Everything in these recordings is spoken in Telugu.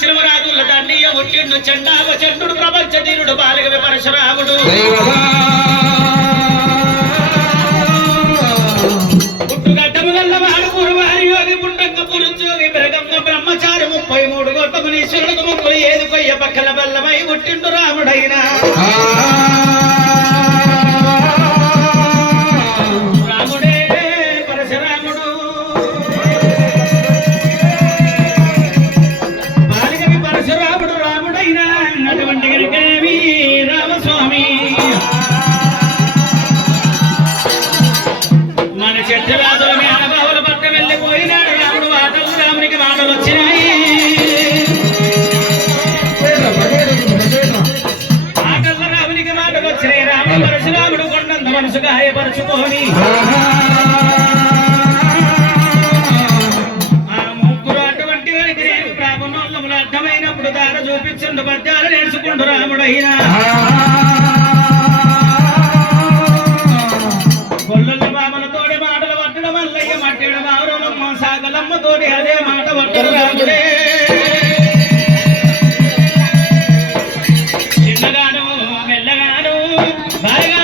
శివరాజుల దండియ పుట్టిండు చండావ చంద్రుడు ప్రపంచ దీనుడు బాలకవి పరశురాముడు పుట్టుగడ్డము గల్ల వాడుపూరు వారి యోగి పుట్టక్క పురుజోగి బ్రగమ్మ బ్రహ్మచారి 33 గొప్ప మునీశ్వరుడు ముక్కులు ఏది కొయ్య పక్కల బల్లమై పుట్టిండు రాముడైనా మనసు గాయపరుచుకొని ముగ్గురు అటువంటి వారికి ప్రాపమోల్లములు అర్థమైనప్పుడు దార చూపించండు పద్యాలు నేర్చుకుంటూ రాముడైనా గొల్లల బామలతోటి మాటలు పట్టడం వల్లయ్య మట్టిడ బావురమ్మ సాగలమ్మతోటి అదే మాట పట్టడు రాముడే చిన్నగాను మెల్లగాను బాగా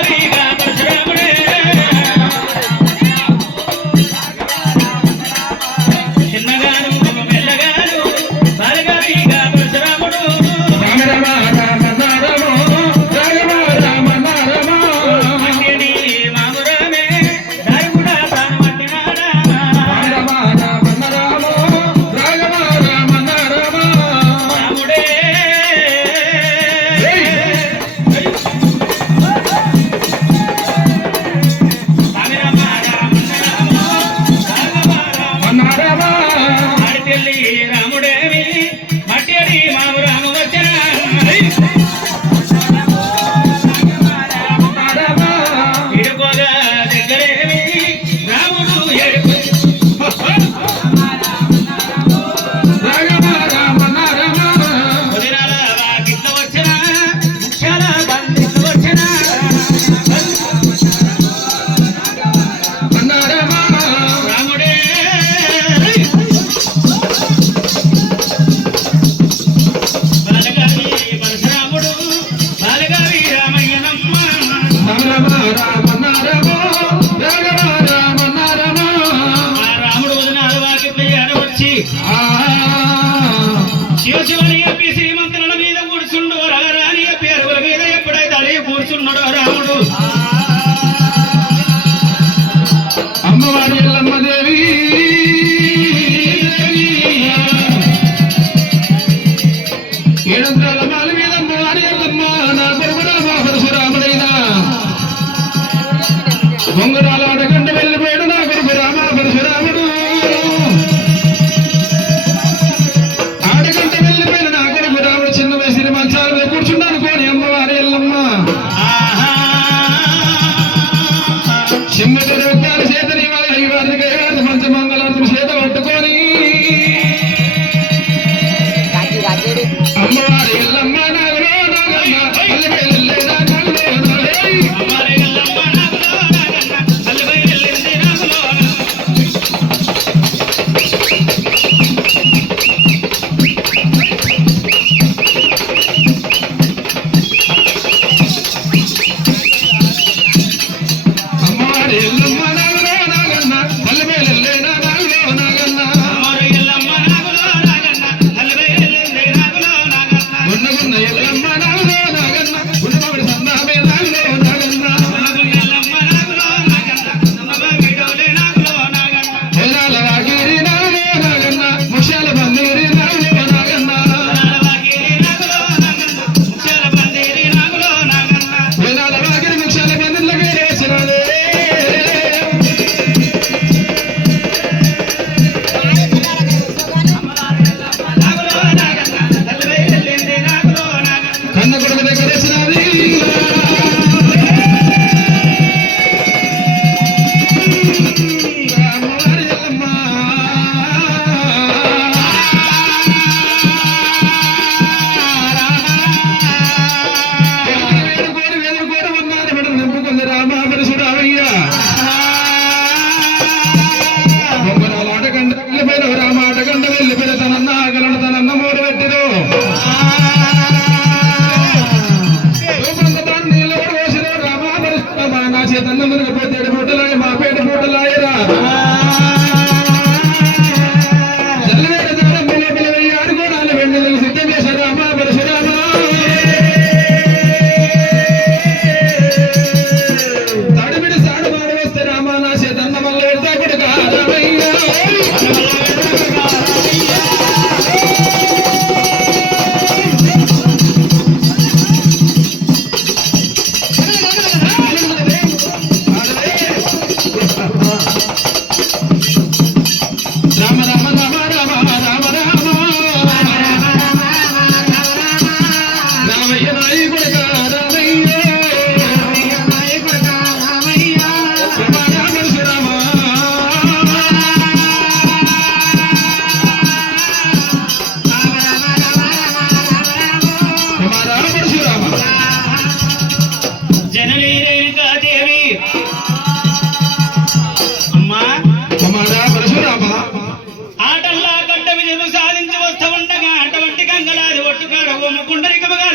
శివశివని చెప్పి శ్రీమంతుల మీద కూర్చుండు రాని చెప్పి అరుగుల మీద ఎప్పుడైతే అదే కూర్చున్నాడు రాముడు అమ్మవారి ఎల్లమ్మదేవి ఏడంత్రాల మాల మీద అమ్మవారి ఎల్లమ్మ నా కొడుకు రామ పరశురాముడైనా బొంగరాల అడగంట వెళ్ళిపోయాడు నా కొడుకు రామ పరశురాముడు ఆడగంట వెళ్ళిపోయిన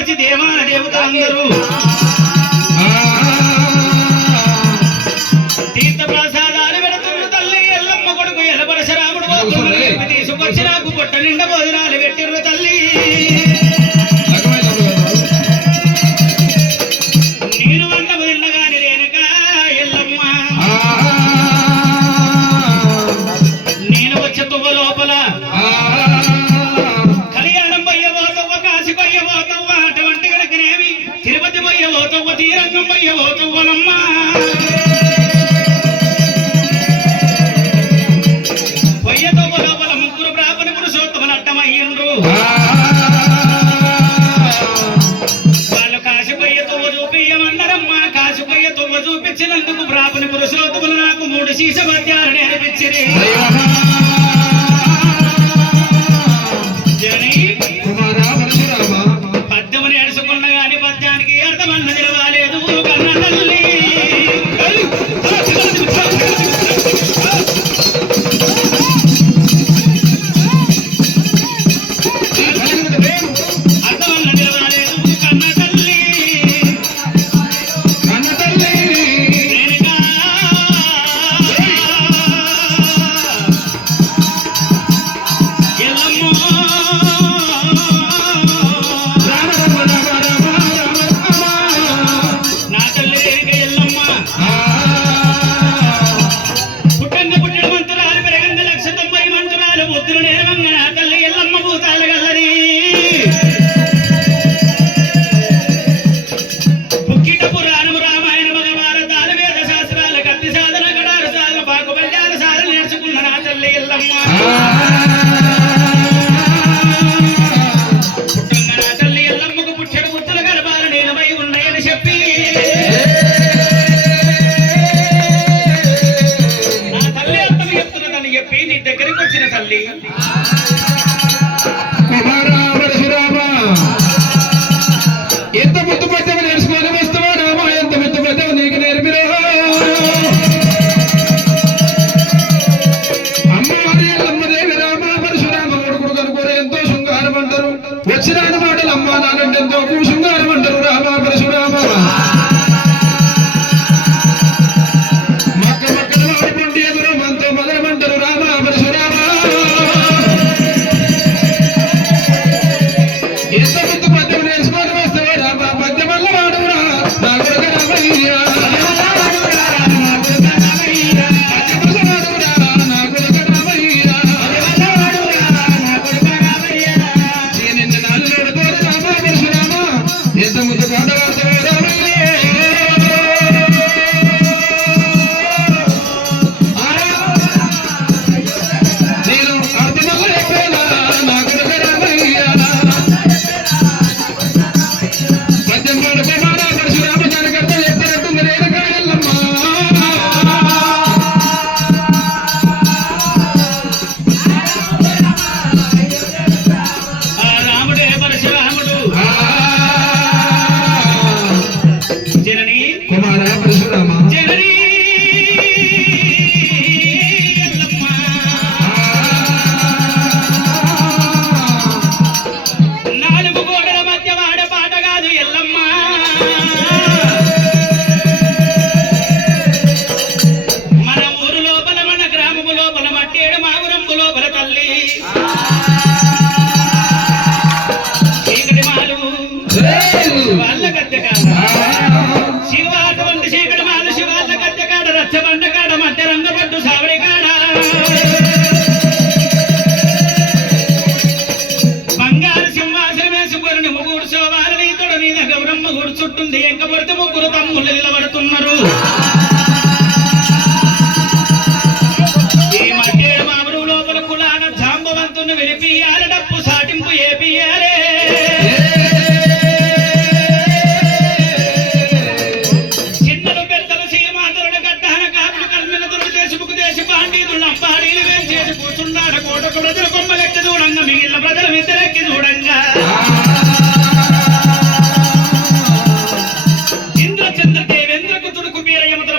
లేచి దేవాన దేవతలందరూ తీర్థ ప్రసాదాలు పెడుతున్న తల్లి ఎల్లమ్మ కొడుకు ఎలపరశరాముడు తీసుకొచ్చి నాకు పొట్ట నిండా భోజనాలు పెట్టిర్రు తల్లి నేను అన్నము తిన్నగాని రేణుక ఎల్లమ్మ నేను వచ్చే తువ్వ లోపల కళ్యాణం పోయబోతవ్వ కాశీ పోయబోతవ్వ అటువంటి కనుకనేమి తిరుపతి పోయబోతవ్వ తీరంగం పోయబోతవ్వనమ్మా చూపించినందుకు ప్రాపని పురుషోత్తములు నాకు 3 శీష పద్యాలు నేర్పించిరి పద్యము నేర్చుకున్న గాని పద్యానికి అర్థమన్న నిలవాలేదు కన్న తల్లి చుట్టుంది ఎంకబడితే 3 తమ్ముళ్ళు నిలబడుతున్నారు ఈ మధ్య మామూలు లోపల కులాన జాంబవంతుని విలిపియాలి డప్పు సాటింపు ఏపియాలి చిన్నలు పెద్దలు సీమాతరుడు గడ్డాన కాపులు కల్మిన దుర్గు దేశముకు దేశ పాండీతులు అప్పాడీలు వేంచేసి కూర్చున్నాడు కోటకు ప్రజల కొమ్మలెక్కి చూడంగా మిగిలిన ప్రజలు ఇద్దరెక్కి చూడంగా చంద్ర దేవేంద్రకు తుడుకు వీరయముద్ర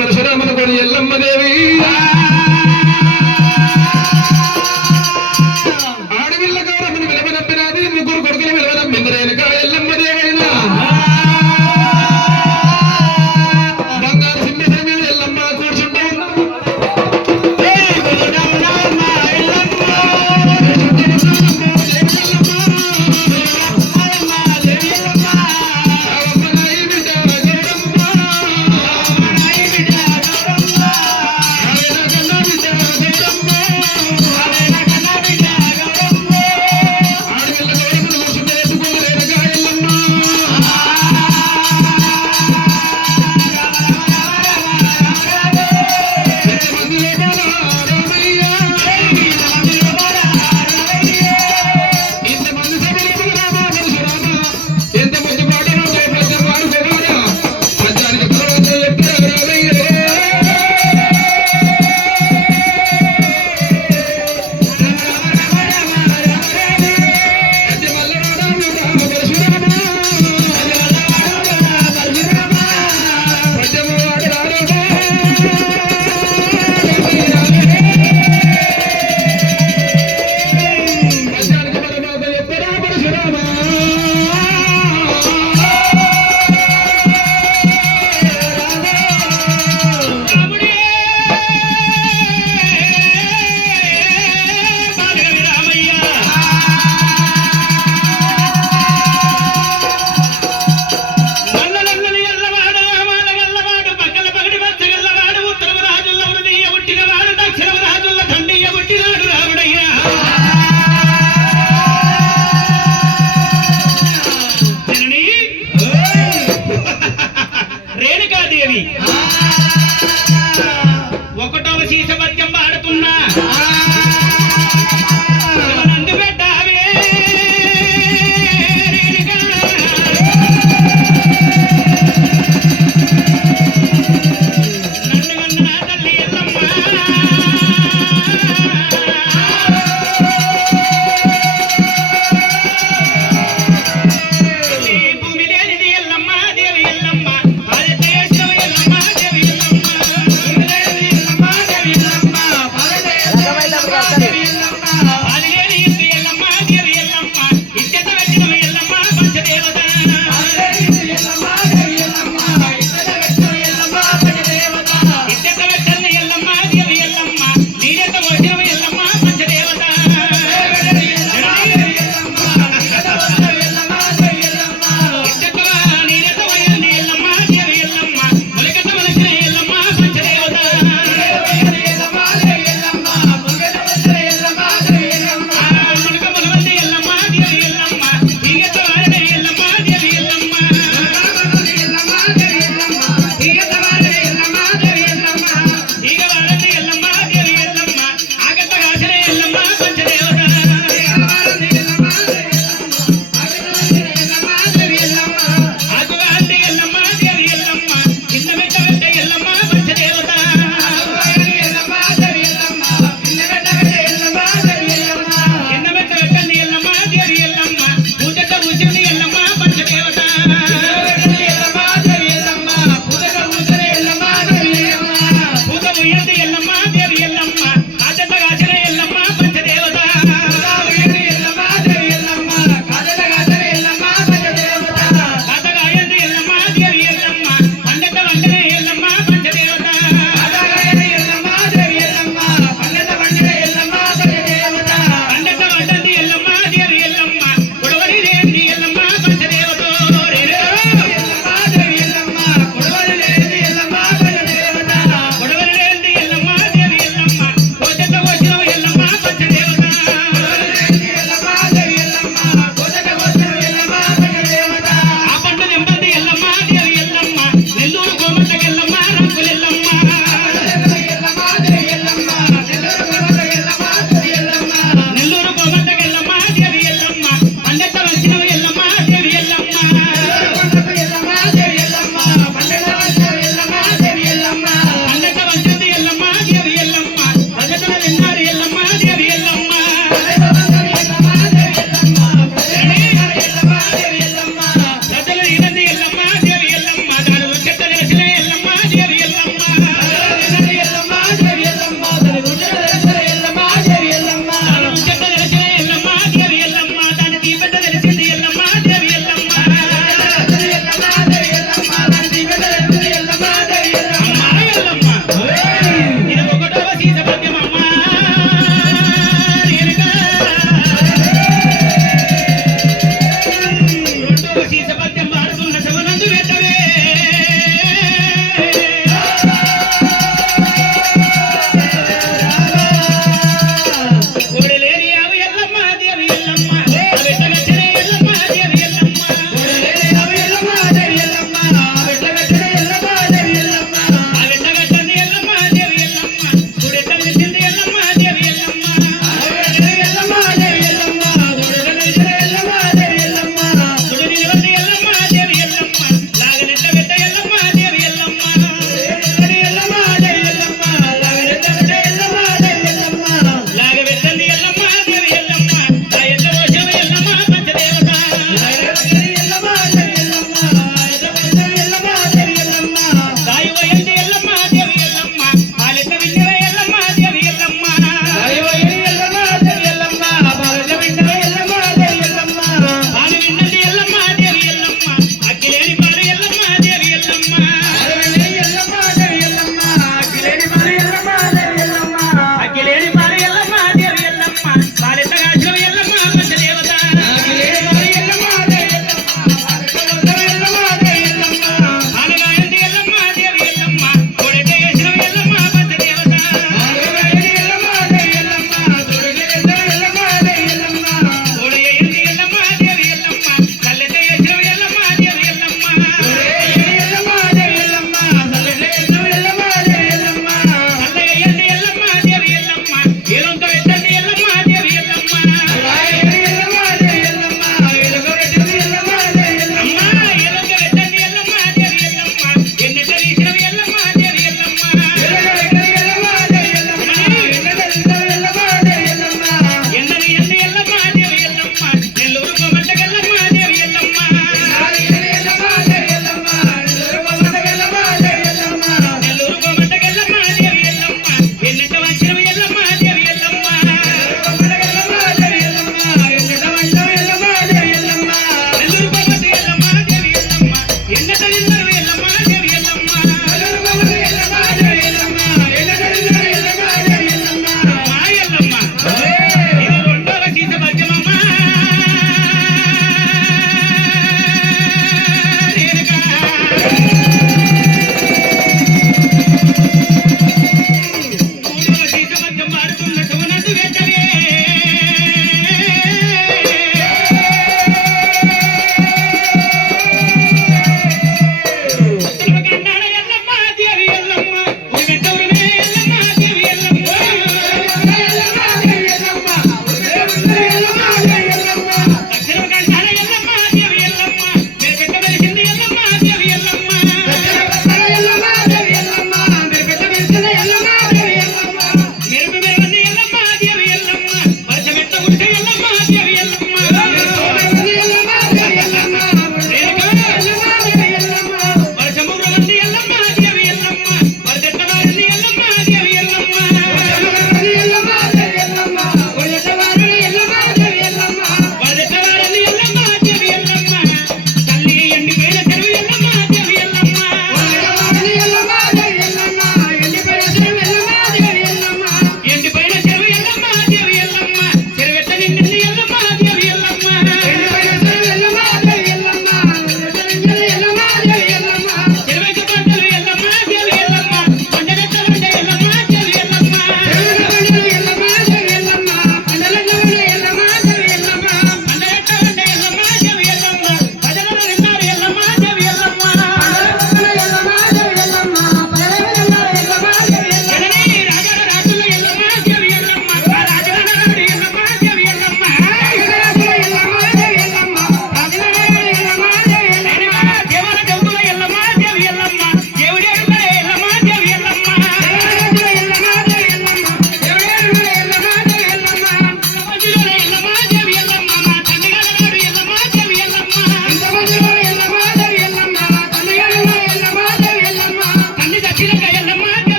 పరశురామను కొని ఎల్లమ్మ దేవి ఆడవిల్ల గౌరమ్మను విలువనప్పినది ముగ్గురు కొడుకులు విలువనప్పింది రేణుక ఎల్లమ్మ దేవైనా బంగారు సింహం మీద ఎల్లమ్మ కూర్చుంటూ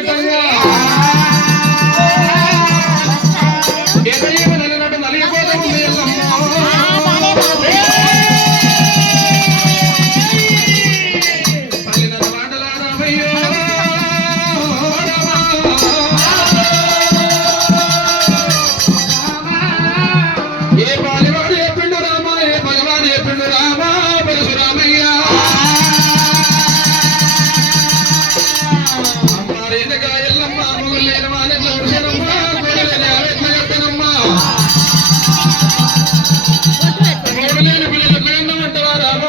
పెట్టంగా నలిగిపోతాము ఏ బాలివాడు చెప్పిండు రామ ఏ భగవాన్ చెప్పిండు రామ పరశురామయ్య అమ్మారేనక ఎల్లమ్మ మొగులేని వాళ్ళ వర్షనమ్మ కొడలేని ఆవేత్న కట్టనమ్మ మొగులేని పిల్లలు ఎట్లా కన్నమంటవా రామ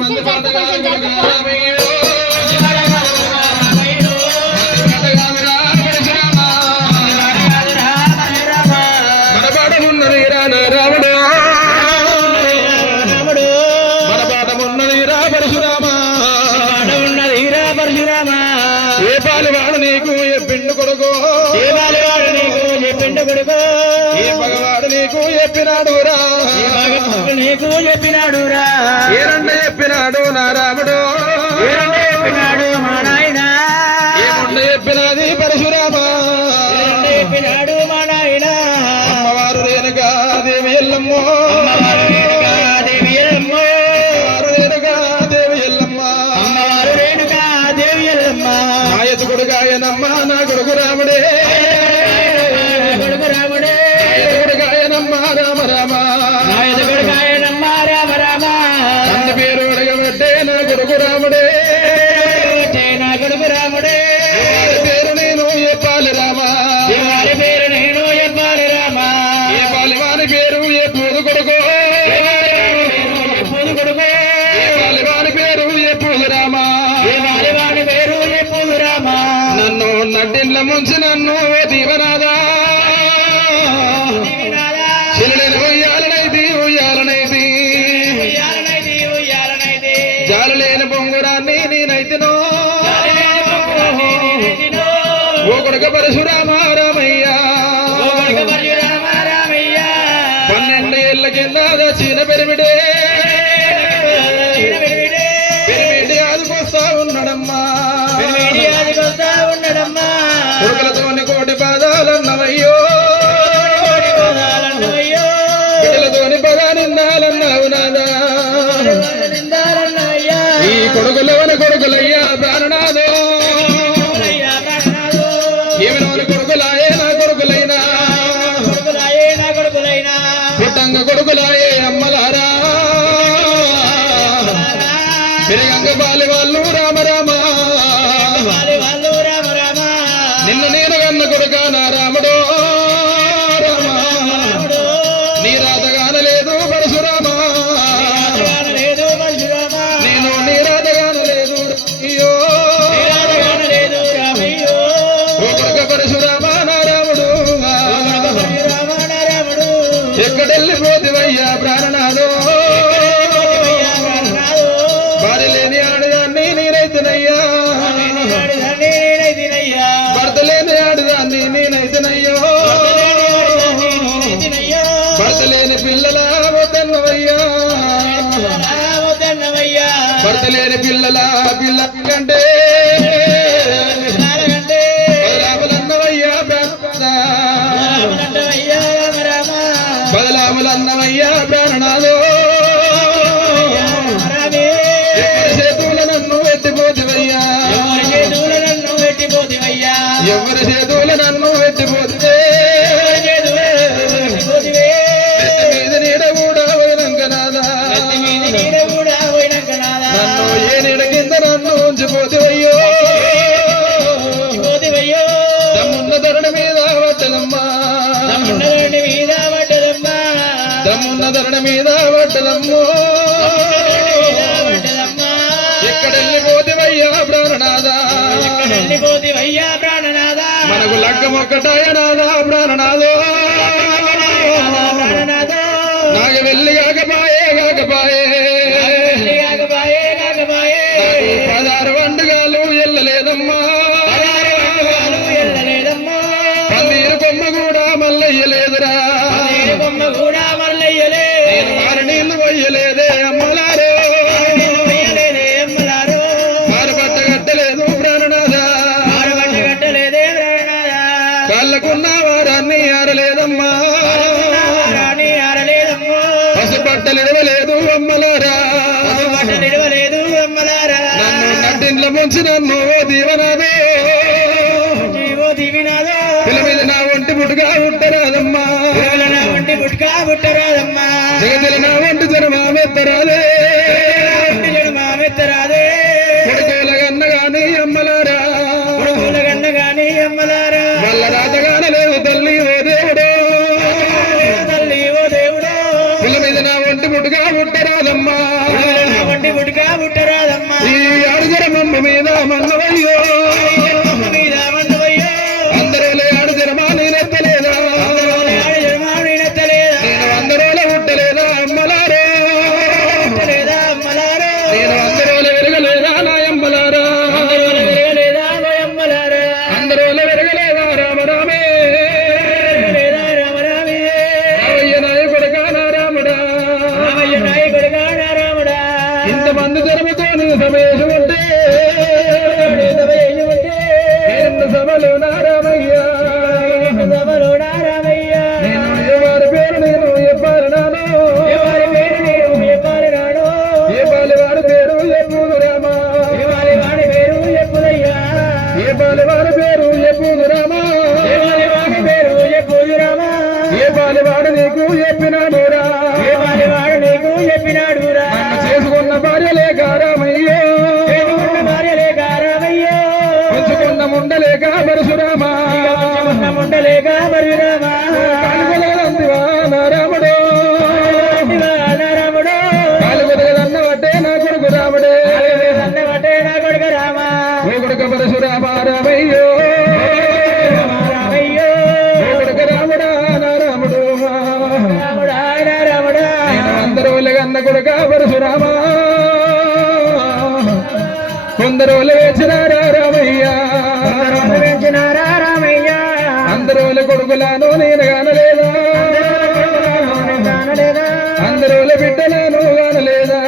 మంది పాట రామయ్య ఏ బాలివాడు నీకు ఏ పిండు కొడుకో ఏ బాలివాడు నీకు ఏ పిండు కొడుకో ఏ భగవాడు నీకు చెప్పినాడురా నీకు చెప్పినాడురా ఏరన్న చెప్పినాడు నా రాముడు ఏరన్న చెప్పినాడు మా నాయన ఏముండ చెప్పినది పరశురామ చెప్పినాడు మా నాయన అమ్మవారు రేణుగా దేవి ఎల్లమ్మో అమ్మవారు రేణుగా దేవి ఎల్లమ్మో అమ్మవారు రేణుగా దేవి ఎల్లమ్మ అమ్మవారు రేణుగా దేవి ఎల్లమ్మ నా ఎదుగుడుగాయనమ్మ నా కొడుకు రాముడే కొడుకు రాముడే ఎదుగుడుగాయనమ్మ రామ రామ నా ఎదుగుడుగాయనమ్మ రామ రామ అన్న పేరు అడగబట్టే నా కొడుకు రాముడే నా కొడుకు రాముడే పేరు నేను చెప్పాలి రామ వారి పేరు నేను చెప్పాలి రామ ఏ బాలివాని పేరు ఏ పూదు కొడుకు పూదు కొడుకు ఏ బాలివాని పేరు ఏ పూదు రామ ఏ బాలివాని పేరు ఏ పూదు రామ నన్ను నడ్డిన్ల ముంచి నన్ను దీవనాదా చెల్లెని ఉయ్యాలనైది ఉయ్యాలనైది జాలు లేని బొంగురాన్ని నేనైతినో ఓ కొడుక పరశురామ రామయ్య 12 ఏళ్ల కింద చీన పెరిమిడే పెరిమిడి ఆదికొస్తా ఉన్నాడమ్మా కొడుకులతోని కోటి పాదాలన్నవయ్యో బిడ్డలతోని పగా నిందాలన్నావు నాదా ఈ కొడుకులవని కొడుకులయ్యా ప్రాణనాథో ఏమినోని కొడుకులాయే నా కొడుకులైనా పుట్టంగ కొడుకులాయే అమ్మలారా పెరిగంగ బాలి వాళ్ళు రామ రామ నిన్ను నేను కన్న కొడుక నా రాముడు రామ నీ రాతగానలేదు పరశురామ నేను నీ రాతగానలేదు అయ్యో ఓ కొడుక పరశురామ నా రాముడు ఎక్కడెళ్ళిపోతివయ్యా ప్రాణనాథో భార్య లేని ఆడదాన్ని నేనైతేనయ్యా భర్త లేని ఆడదాన్ని నేనైతేనయ్యో భర్త లేని పిల్లల వద్దన్నవయ్యా భర్త లేని పిల్లల పిల్ల కంటే బదలాములన్నవయ్యా బదలాములన్నవయ్యా ప్రాణనాథో చేతుల నన్ను ఎత్తిపోతివయ్యా ఎవరి చేతుల నన్ను ఎత్తిపోతే మీద నీడ కూడా పోయినంకనాదా నన్ను ఏ నీడ కింద నన్ను ఉంచిపోతివయ్యో దమ్మున్న ధరణ మీద పట్టలమ్మా దమ్మున్న ధరణ మీద పట్టలమ్మో ఎక్కడెళ్ళిపోతివయ్యా ప్రాణనాదా మనకు లగ్గమొక్కటాయ నాదా ప్రాణనాదో నాకు వెళ్ళి కాకపాయే కాకపాయే 16 వండుగాలు వెళ్ళలేదమ్మా పన్నీరు కొమ్మ కూడా మల్లయ్యలేదురా నేను వారి నీళ్లు పోయలేదే నీళ్ళ ముంచి నన్ను దీవనాదో జీవో దివినాదో పిల్ల మీద నా ఒంటి పుట్టుగా ఉట్టరాదమ్మా నా వంటి పుట్టుకా పుట్టరాదమ్మా జగతిల నా ఒంటి జనమా మెత్తరాదే మామెత్తరాదే కొడుకుల గన్న గాని అమ్మలారా కొడుకుల గన్న గాని అమ్మలారా వాళ్ళ రాజగానలేవు తల్లి ఓ దేవుడు తల్లి ఓ దేవుడో పిల్ల మీద నా ఒంటి పుట్టుగా ఉట్టరాదమ్మా నా వంటి పుట్టుకా పుట్టరాదమ్మా ఈ ఆడుజరమమ్మ మీద మన్నవయ్యో మీద మందువయ్యో అందరూలే ఆడుజరమా నేనెత్తలేదా జన్మాడినెత్తలేదా నేను అందరూలే ఉట్టలేదా అమ్మలారా లేదా అమ్మలారా నేను అందరూలే వెరగలేదా నా అమ్మలారా లేదా అమ్మలారా అందరూలే వెరగలేదా రామరామే లేదా రామరామే రామయ్య నాయకుడుగా నా రాముడా రామయ్య నాయకుడుగా నా రాముడా ఇంతమంది జరముతోని సమేశం ఉంటే ఎన్న సభలు నా రామయ్య సభలో నా రామయ్య నేను ఎవరి పేరు నేను చెప్పాలి నాను ఎవరి పేరు నేను చెప్పాలి నాడు ఏ బాలివాడి పేరు ఎప్పుడు రామా ఎవరి వాడి పేరు చెప్పుదయ్యా ఏ బాలివాడి పేరు ఎప్పుడు రామా ఎవరి వాడి పేరు చెప్పుదు రామా ఏ బాలివాడు నీకు చెప్పినాడు రా ఎవరి వాడు నీకు చెప్పినాడు రా నన్ను చేసుకున్న భార్య లేక రామయ్యో ఉన్న భార్యలే రామయ్యో ఉంచుకున్న ముండలేక పరశురామా ఉన్న ముండలేక మరి రామా కాలుగలంతివా నా రాముడు నా రాముడు కాలుగదన్న వడ్డే నా కొడుకు రాముడే అన్నవటే నా కొడుకు రామా ఓ కొడుకు పరశురామా రామయ్యో రామయ్యో ఓ కొడుకు రాముడా నా రాముడు రాముడా నా రాముడా నేను అందరూ అన్న కొడుక పరశురామా కొందరు వేచినారా రామయ్య పెంచినారా రామయ్య అందరూ కొడుకులాను నేను కానలేదా కానలేదా అందరూ బిడ్డలాను కానలేదా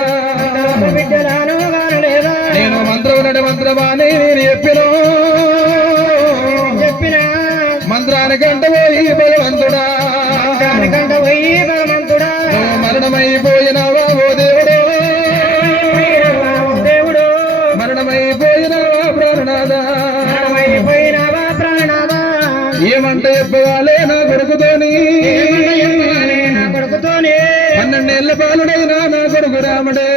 బిడ్డలాను కానలేదా నేను మంత్రం నడి మంత్రమాని నేను చెప్పిన మంత్రానికంట పోయి భగవంతుడా దానికంట పోయి భగవంతుడా నువ్వు మరణమైపోయినావా ఓ దేవుడు దేవుడు మరణమైపోయినావా ప్రాణనాథా పోయినావా ప్రాణాదా ఏమంట చెప్పవాలే నా కొడుకుతోని నా కొడుకుతోనే 12 ఏళ్ల పాలుడైనా నా కొడుకు రాముడే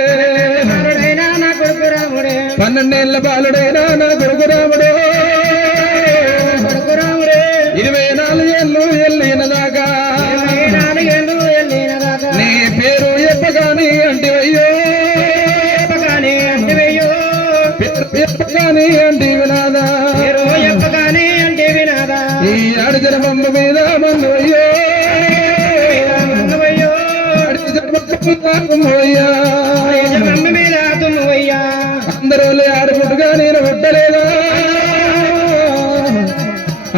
రాముడైనా నా కొడుకు రాముడే 12 ఏళ్ల పాలుడైనా నా కొడుకు రాముడే కొడుకు రాముడే 24 ఏళ్ళు వెళ్ళిన దాకా 4 వెళ్ళిన దాకా నీ పేరు చెప్పగాని అంటివయ్యో చెప్పగానే అంటే వెయ్యో చెప్పగాని అంటివి నాదా పేరు చెప్పగానే అంటే వినాదా ఈ ఆడజనమమ్మ మీద మన్నవయ్యో అన్నవయ్యో అయ్యా మమ్మ మీద తుమ్మయ్యా అందరూ ఆడుకుంటుగా నేను పుట్టలేదా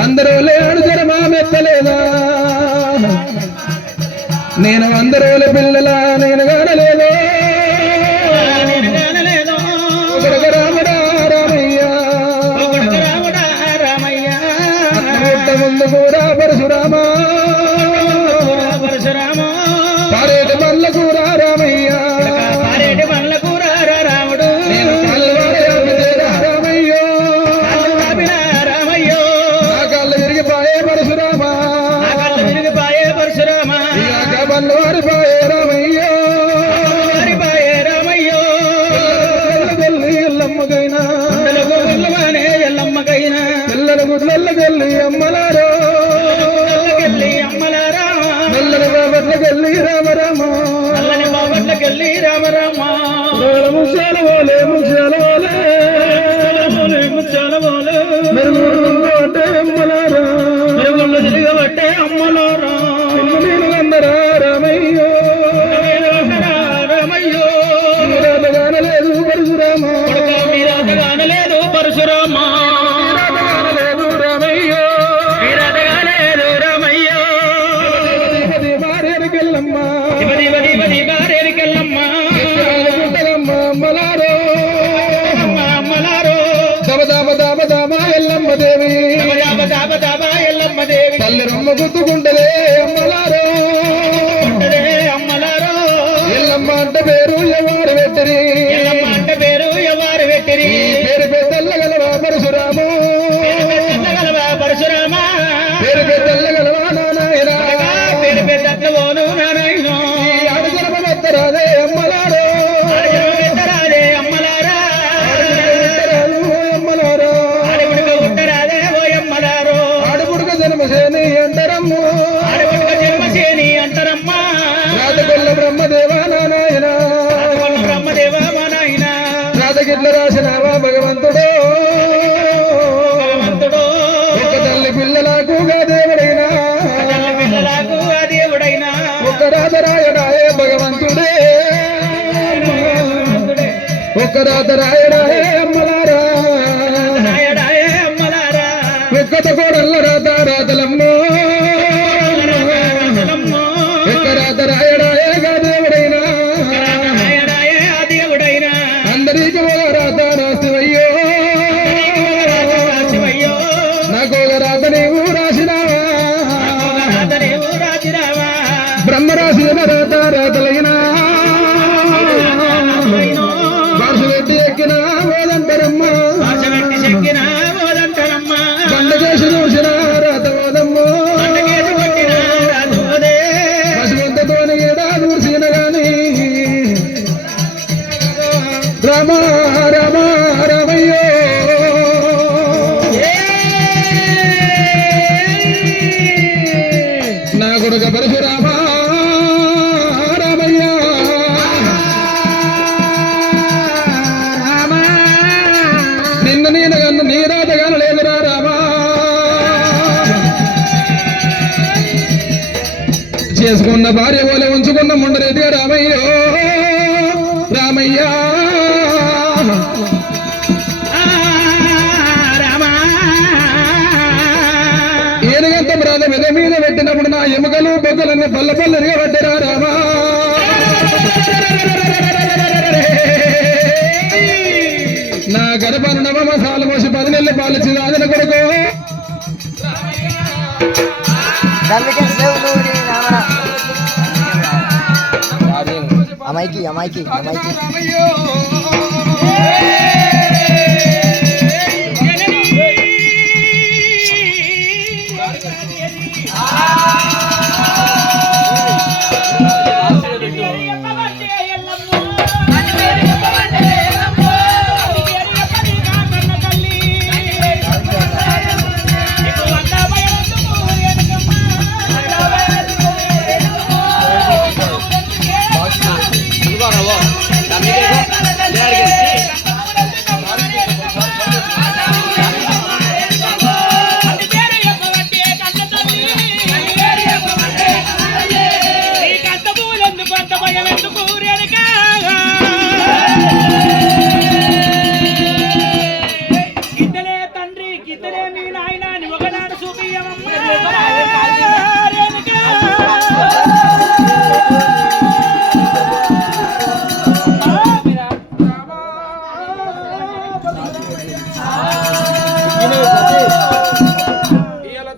అందరూ ఆడుజనమా మెత్తలేదా నేను అందరూ పిల్లలా నేను కానలేదు నేను కానలేదు కొడుకు రాముడా రామయ్య కొడుకు రాముడా రామయ్య పుట్ట ముందు కూడా పరశురామా పరశురామ పారేటి మల్ల కూర రామయ్య పారేటి పండ్ల కూర రాముడు నేను రామయ్యో కాపిన రామయ్యో నా కళ్ళు విరిగిపోయే పరశురామా తిరిగిపాయే పరశురామ ఇక పళ్ళు వారిపోయే రామయ్యో పారిపాయే రామయ్యో వెళ్ళి ఎల్లమ్మకైనా గుళ్ళగానే ఎల్లమ్మకైనా పిల్లల గుడ్లకెళ్ళి అమ్మలారో వెళ్ళి అమ్మలారా మెల్లని బాబట్లకెళ్ళి రామరామ నల్లని బాబట్లకెళ్ళి రామరామ ముత్యాల పోలే ముత్యాల పోలే ముచ్చాల పోలే మెరుగుంటే అమ్మలారా మెరుగుళ్ళు తిరగబట్టే అమ్మలారా నేను అందరా రామయ్యో రామయ్యో కానలేదు పరశురామ కానలేదు పరశురామ కానలేదు రామయ్యో కానలేదు రామయ్యో భార్యకెళ్ళమ్మ బారేరికెళ్ళమ్మ అమ్మలారో అమ్మలారో దామ ఎల్లమ్మ దేవి ఎల్లమ్మ దేవి తల్లి రొమ్మ గుర్తుకుంటదే అమ్మలారో అమ్మలారో ఎల్లమ్మ అంటే పేరు ఎవరు పెట్టిరి ఎల్లమ్మ అంటే పేరు ఎవరు పెట్టిరి పేరు గిట్ల రాసినావా భగవంతుడు ఒక్క తల్లి పిల్లలకు దేవుడైనా ఒక్క రాతరాయడాయే భగవంతుడే ఒక్క రాతరాయడాయే అమ్మలారా ఒక్కత కోడల్ల రాత రాతలమ్మో ఒక్క రాతరాయడాయేగా దేవుడైనా అందరికి ఒక రాత రాసివయ్యో నాకు ఒక రాత నీవు రాసినావా బ్రహ్మ రాసిన రాత రాతలైనా భాషపెట్టి ఎక్కిన ఓదంతరమ్మ బండ చేసి చూసిన రాత ఓదమ్మో పశువంతతోని ఏడా దూర్చిన గాని రామ రామ రామయ్యో నా కొడుక పరశురామ రామయ్య నిన్న నేను కన్ను నీ రాతగాను లేదురా రామా చేసుకున్న భార్య పోలే ఉంచుకున్న ముండరేదిగా రామయ్యో రామయ్యా ఏనుగంత బ్రాత మీద మీద పెట్టినప్పుడు నా ఎముకలు బొక్కలన్నీ పల్ల పల్లరిగా పట్టిరా రామా నా గర్భాన్ని నవమసాలు మోసి 10 నెలలు పాలిచ్చి రాజన కొడుకు అమ్మాయికి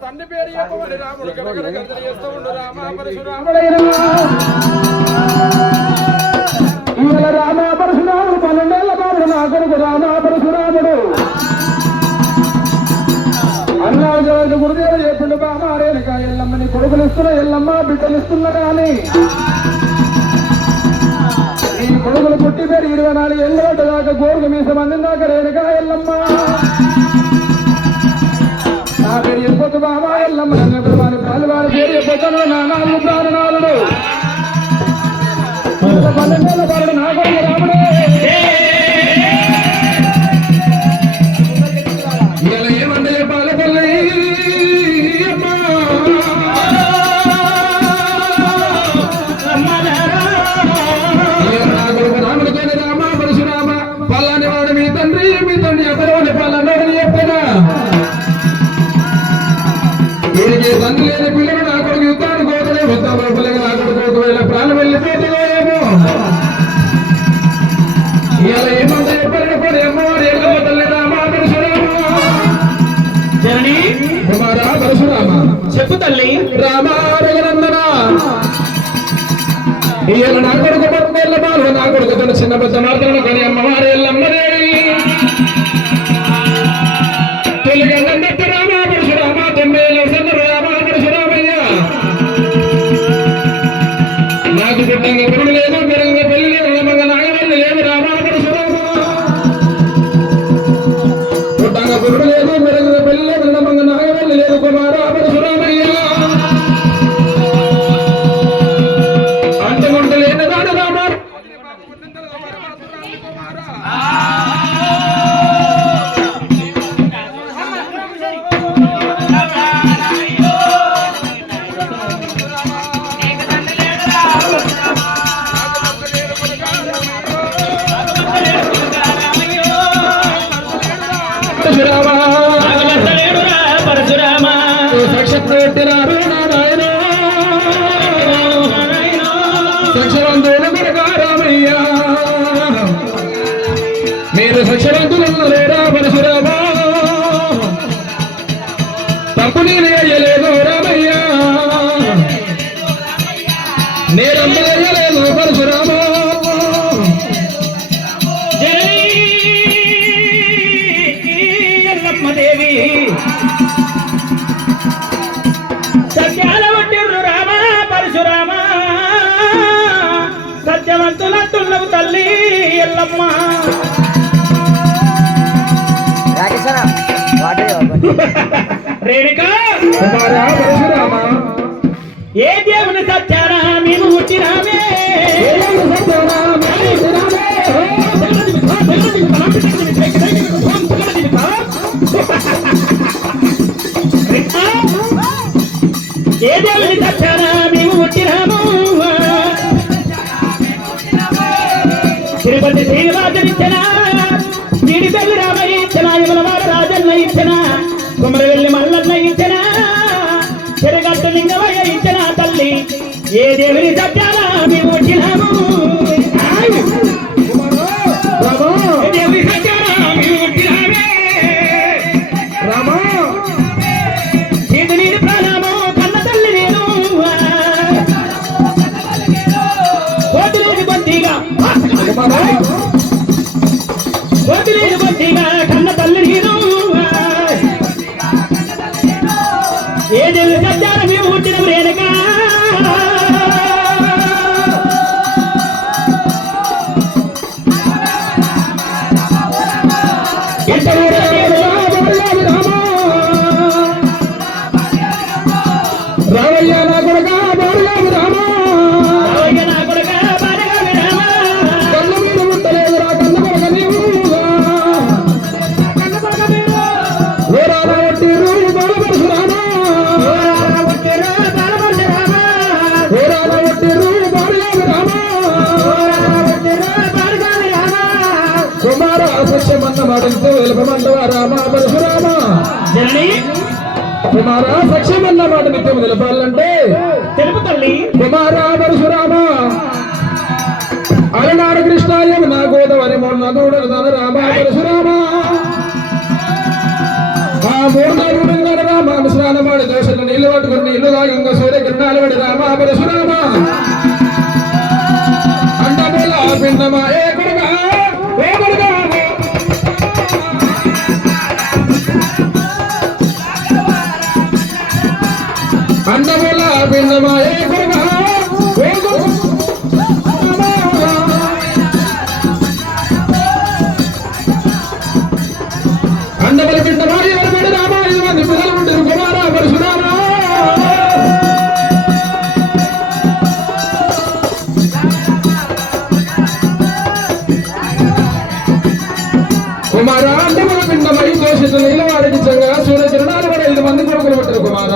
తండ్రి పేరు చెప్పమని రాముడు గడగడ గర్జన చేస్తూ ఉండు రామ పరశురాముడు 12 ఏళ్ల బాబుడు నా కొడుకు రామ పరశురాముడు అన్నాడు గురుదేవుడు చెప్పిండు బామ రేణుక ఎల్లమ్మని కొడుకులు ఇస్తున్నా ఎల్లమ్మ బిడ్డలు ఇస్తున్నా కానీ ఈ కొడుకులు పుట్టి పేరు 24 ఏళ్ళ దాకా గోరుకు మీసం అందిందాక రేణుక ఎల్లమ్మ నా పేరు చెప్పొద్దు బాబా ఎల్లమ్మ వారి పాలువారి పేరు చెప్పొద్దు నా 4 ప్రాణనాలుడు 12 ఏళ్ల బాలుడు నా కొడుకు రాముడే ఇలా ఏమంటే పాలపల్లి నా కొడుకు రాముడితోని రామ పరశురామ పల్లాని వాడు మీ తండ్రి ఎవరోని పల్లనోడు చెప్పగా వీడికి తండ్రి లేని పిల్లలు నా కొడుకు యుద్ధాన్ని కోతలే వద్దాం పిల్లగా నా కొడుకు ఒకవేళ ప్రాణం వెళ్ళిపోతుందో ఏమో ఇలా ఏమంటే చెప్పారు అమ్మవారు ఎల్లమ్మ తల్లి రామ పరశురామ కుమారా పరశురామ చెప్పు తల్లి రామ రఘునందన ఇవాళ నా కొడుకు 10 ఏళ్ల బాలు నా కొడుకు తన చిన్న పెద్ద మాత్రం కానీ అమ్మవారు ఎల్లమ్మదేవి తొలిగా నందట్టు రామ పరశురామ 90 ఏళ్ళ సందరు రామ పరశురామయ్య నాకు పుట్టంగా గురుడు లేదు పెరంగా పెళ్లి లేదు నమ్మంగా నాగవల్లి లేదు రామ పరశురామ పుట్టంగా గురుడు లేదు పెరంగా పెళ్లి లేదు నమ్మంగా నాగవల్లి లేదు కుమార పరశురామయ్య అంటుకుంటూ లేని రాడు రామ పరశురామ ఆగబెట్టలేడురా పరశురామ సక్షత్ర పెట్టినారు నా నాయన సక్షరంతులు కొడుక రామయ్య మీరు సక్షరంతులు లేరా పరశురామ తప్పు నేను వేయలేదు రామయ్య నేనమ్మ వేయలేదు పరశురామ దేవి సత్యాల వడ్డిర్రు రామ పరశురామ సత్యవంతులంటున్నవు తల్లి ఎల్లమ్మ రేణుకా కుమారా పరశురామ ఏ దేవుని సత్యాన మేము పుట్టినామే ఏ దేవుని సత్యాన మేము ఏ దేవుని సత్యాన మేము పుట్టినాము తిరుపతి శ్రీనివాసనిచ్చిన జీడిపల్లి రామయ్య ఇచ్చిన యమలవాడ రాజన్న ఇచ్చిన కుమరవెల్లి మల్లన్న ఇచ్చిన చెరగట్టు లింగమయ్య ఇచ్చిన తల్లి ఏ దేవుని సత్యాన మేము పుట్టినాము ఏ దేవుని సత్యాన మేము పుట్టినామే సీతనీని ప్రాణము కన్న తల్లి నేను కోటిలేని బొత్తిగా కోటిలేని బొత్తిగా కన్న తల్లి నేను ఏ దేవుని సత్యాన మేము పుట్టిన రేణుకా రామయ్య నా కొడుక బారుగామి రామ కన్న మీద ముట్టలేదురా కన్న కొడుక నీవు ఓరాల వట్టిరు బాల పరశురామ ఓరాల వట్టిరు బారుగామి రామ కుమార సత్యమన్న మాటలతో వెలుపమంటవా రామ పరశురామ జనని కుమార సత్యమన్న మాట నిత్యం నిలపాలంటే తెలుపు తల్లి కుమార పరశురామ అలనాడు కృష్ణాయం నా గోదావరి మొన్న దూడలు తన రామ పరశురామ ఆ మూడు రామ స్నానమాడి దోషలు నీళ్లు పట్టుకుని నీళ్లు లాగంగా సూర్యకిరణాలు పడి రామ పరశురామ అంటమూల పిండమా ఏ కొడుగా ఏ కొడుగా అండమూల పిండమా ఏ కొడుగా ఏ అండమూల పిండమా ఎవరు రామ 5 మంది పిల్లలు ఉంటారు కుమార పరశురామ కుమార అండమూల పిండమై దోషిత నీలవాడికి చంగా సూర్యకిరణాలు కూడా 5 మంది కొడుకులు ఉంటారు కుమార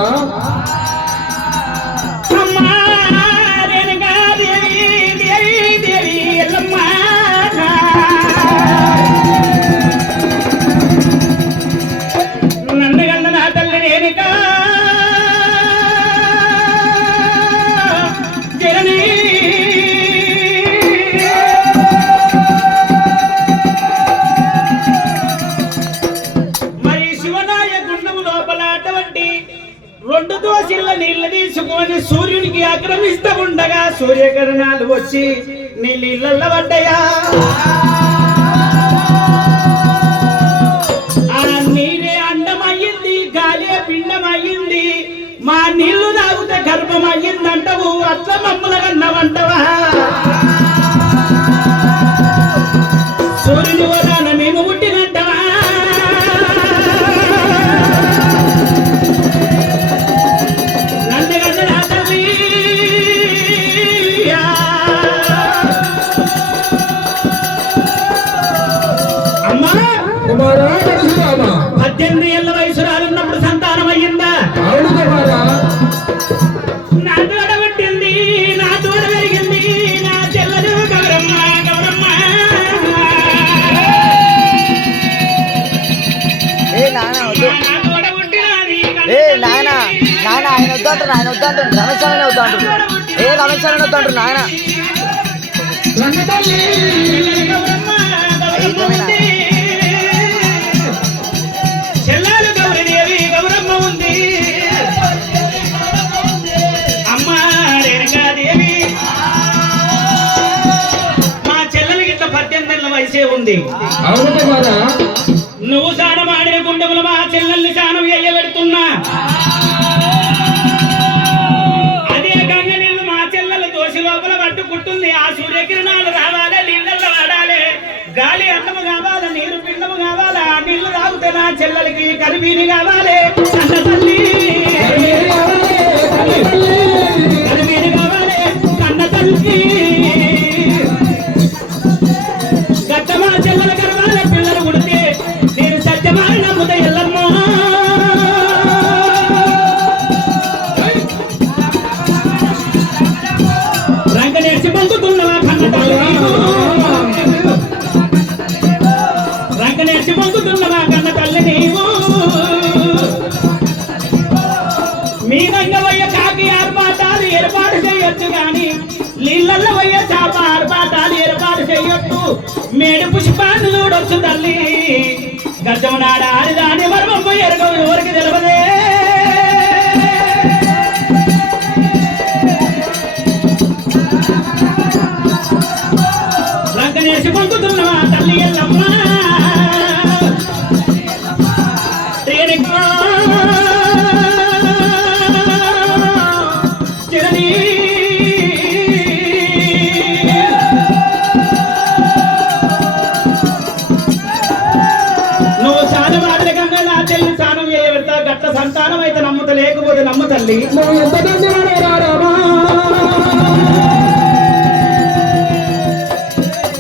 నన్నగన్న నా తల్లి రేణుకా జనని మరి శివనాయ గుండము లోపల అటువంటి 2 దోసిళ్ళ నీళ్లు తీసుకొని సూర్యునికి ఆక్రమిస్తూ ఉండగా సూర్యకిరణాలు వచ్చి నీ నీళ్ళ పడ్డాయా ఆ నీరే అండమయ్యింది గాలే పిండమయ్యింది మా నీళ్లు తాగితే గర్భం అయ్యిందంటవు అట్లా మమ్మల కన్నవంటవా సూర్యుని వదాన మేము పుట్టినంటవా నన్నగన్న నా తల్లి అమ్మా కుమార పరశురామ 18 ఏళ్ల వయసు రానున్నప్పుడు సంతానం అయ్యిందా అవును కుమార నా తోడ పుట్టింది నా తోడ పెరిగింది నా చెల్లెలు గౌరమ్మ గౌరమ్మ ఆయన వద్దంటుండు రమేష్ అనే వద్దంటుండు ఏ రమేష్ అనే వద్దంటుండు ఆయన చెల్లాలు గౌరీదేవి గౌరమ్మ ఉంది అమ్మ రేణుకాదేవి మా చెల్లెలకి ఇట్లా 18 ఏళ్ల వయసే ఉంది నువ్వు స్నానం ఆడిన గుండెములు మా చెల్లెల్ని స్నానం ఎయ్యబెడుతున్నా అదే గంగ నీళ్ళు మా చెల్లెలు దోసి లోపల పట్టుకుంటుంది ఆ సూర్యకిరణాలు రావాలి నీళ్ళల్లో వాడాలి గాలి అన్నము కావాలి నీరు పిండము కావాలి ఆ నీళ్లు తాగితే నా చెల్లెలకి కరిబీని కావాలి అన్న తల్లి కరిబీని కావాలి అన్న తల్లి గట్టమా చెల్లెల కరవాలి పిల్లలు ఉడితే నేను సత్యమైన ముద ఎల్లమ్మ రంగ నేర్చి పొందుతున్నవా కన్న తల్లి రంగ నేర్చి పొందుతున్నవా కన్న తల్లి నీవు మీ రంగ వయ్య కాకి ఆర్పాటాలు ఏర్పాటు చేయొచ్చు గాని నీళ్ళల్లో వయ్య చాప ఆర్పాటాలు ఏర్పాటు చేయొచ్చు మేడు పుష్పాన్ని చూడొచ్చు తల్లి గజమునాడ ఆడిదాని మర్మం ఎరగవు ఎవరికి తెలవదే రంగనేసి పొందుతున్నవా తల్లి ఎల్లమ్మ నువ్వు సాధవాదిన కన్నా నా చెల్లి స్నానం చేయబెడతా గట్ట సంతానం అయితే నమ్ముత లేకపోతే నమ్ము తల్లి నువ్వు ఎంత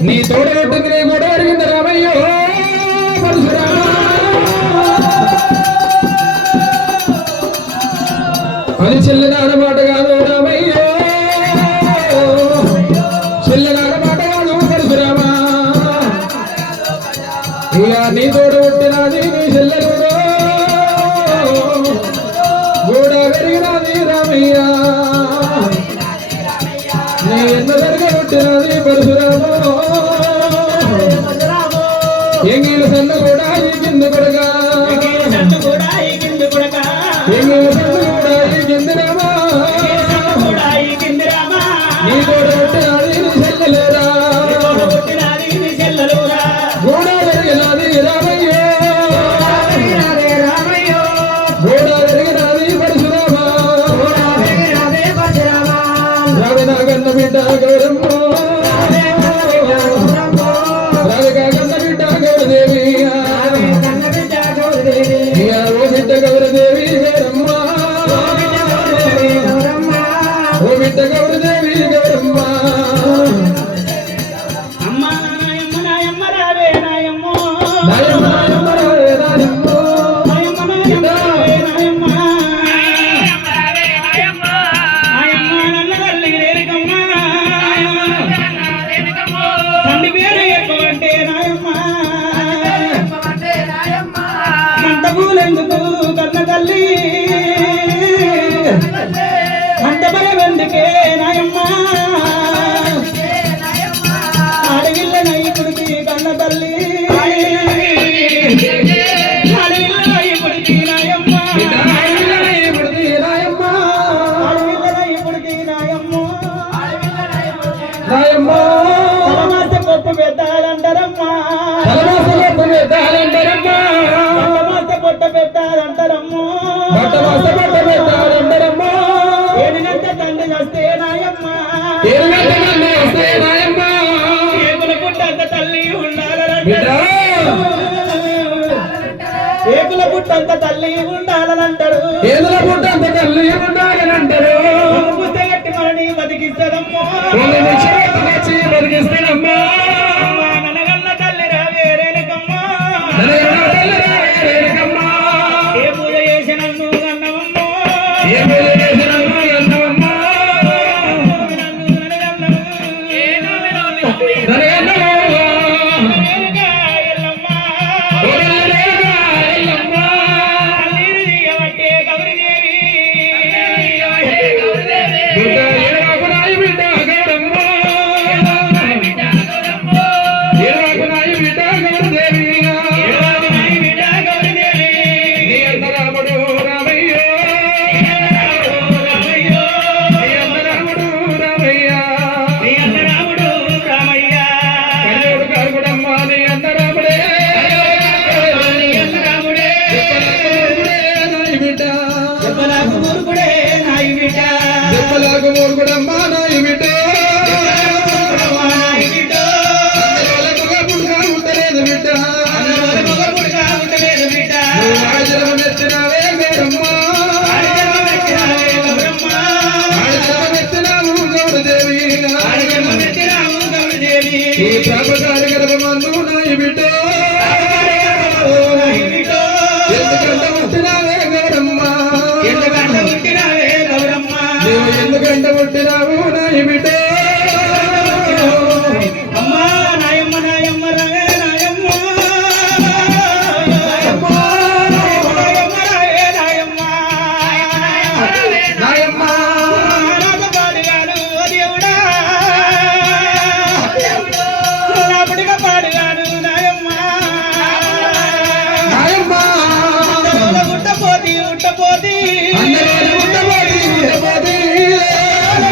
నీ తోడగొట్టుకు నీ కూడా అరిగింది రామయ్యో అది చెల్లెనాడ మాట కాదు రామయ్యో చెల్లెనాడ మాట కాదు పరశురామా ఇక నీ తోడగొట్టినది నీ చెల్లెలు గోడ పెరిగినది రామయ్య నీ ఎంత పెరగొట్టినది పరశురామా ఎంగిల సన్న కూడా ఈ కింద కొడగా ఎంగిల సన్న కూడా ఈ కింద రామా నీ తోడగొట్టినది నీ చెల్లెలురా గోడ పెరిగినది రామయ్యో గోడ పెరిగినది పరశురామా రావినా గన్న బిడ్డ గౌరమ్మ రావిగా గన్న బిడ్డ గౌరదేవి ఓ బిడ్డ గౌరదేవి గౌరమ్మ ఓ బిడ్డ గౌరదేవి గౌరమ్మ అమ్మ నాయమ్మ నాయమ్మ రావే నాయమ్మ నాయమ్మ నాయమ్మ రావే నాయమ్మ నాయమ్మ నాయమ్మ రావే నాయమ్మ నాయమ్మ నన్న తల్లి రేణుకమ్మ తండ్రి పేరు ఎక్కువంటే నాయమ్మ అంత పూలెందుకు కన్న తల్లి అంత బలవెందుకే నాయమ్మ అడవిల్ల నైపుడికి కన్న తల్లి అడవిల్ల నైపుడికి నాయమ్మ అడవిల్ల నైపుడికి నాయమ్మ నాయమ్మ తలమాస కొట్టు పెట్టాలంటారమ్మా తలమాస పెట్టాలంటారమ్మా తలమాస కొట్టు పెట్టాలంటారమ్మా బట్టమాస పెట్టాలంటారమ్మా ఏడినంత తండ్రి వస్తే నాయమ్మ ఏడుగంట నన్ను వస్తే నాయమ్మ ఏకుల పుట్టంత తల్లి ఉండాలంటారు బిడ్డ ఏకుల పుట్టంత తల్లి ఉండాలంటారు ఏదుల పుట్టంత తల్లి ఉండాలంటారు పుస్తగట్టి మనని బతికిస్తారమ్మా బతికిస్తానమ్మా ననగల్ల తల్లి రావే రేణుకమ్మా ఏ పూజ చేసి నన్ను అన్నవమ్మా ఏ పూజ చేసి నన్ను అన్నవమ్మా పాడుగా పాడుగాను నాయమ్మ ఉట్టపోతి ఉట్టపోతి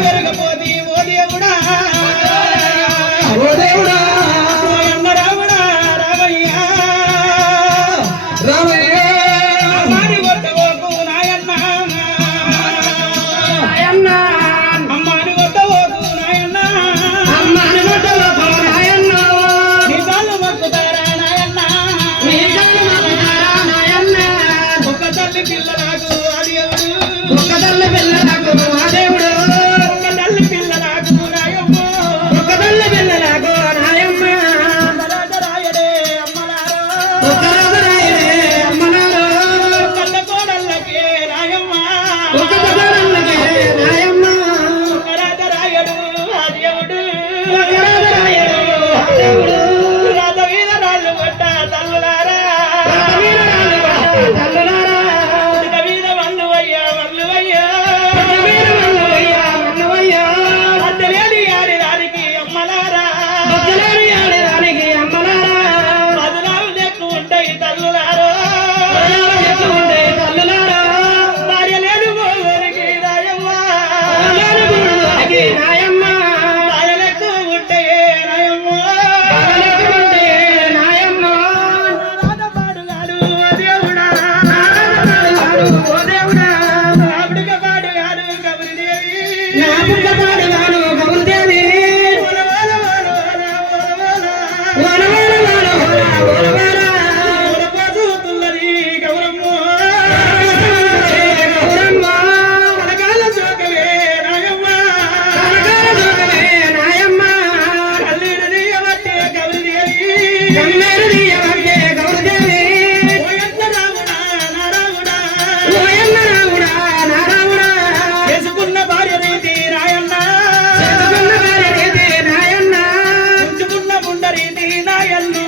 వెరగపోతి ఓ దేవుడా అన్న రాముడా రామయ్య అమ్మాని కొట్టవోకు నాయన్న అమ్మాని కొట్టవోకు నాయన్న నీ కాళ్ళు మొక్కుతారా నాయన్న ఒక్క తల్లి పిల్లలకు ఆ దేవుడు ఒక్క తల్లి పిల్లలకు నాయమ్మ రాజరాయడే అమ్మలారో కళ్ళ కోడళ్ళకే నాయమ్మ రాజరాయడు ఆ దేవుడు రాజ వీర రాళ్ళు కొట్ట తల్లులారా ఇక వీర వల్లువయ్యా అద్దలేని ఆడి దానికి అమ్మలారా పదునాలు ఎక్కువ ఉంటాయి తల్లులారో భార్య లేని గోవరికి నాయమ్మ భార్యలు ఎక్కువ ఉంటాయే నాయమ్మ రాధపాడుగాడు ఓ దేవుడా రాముడిగా పాడుగాడు గౌరీదేవి తుల్లరి గౌరమ్మ కనకాల శోకవే నాయమ్మ కన్నీరు నీయవట్టే గౌరీదేవి ఓయన్న రాముడా చేసుకున్న భార్య రీతి నాయన్న ఉంచుకున్న గుండ రీతి నాయన్ను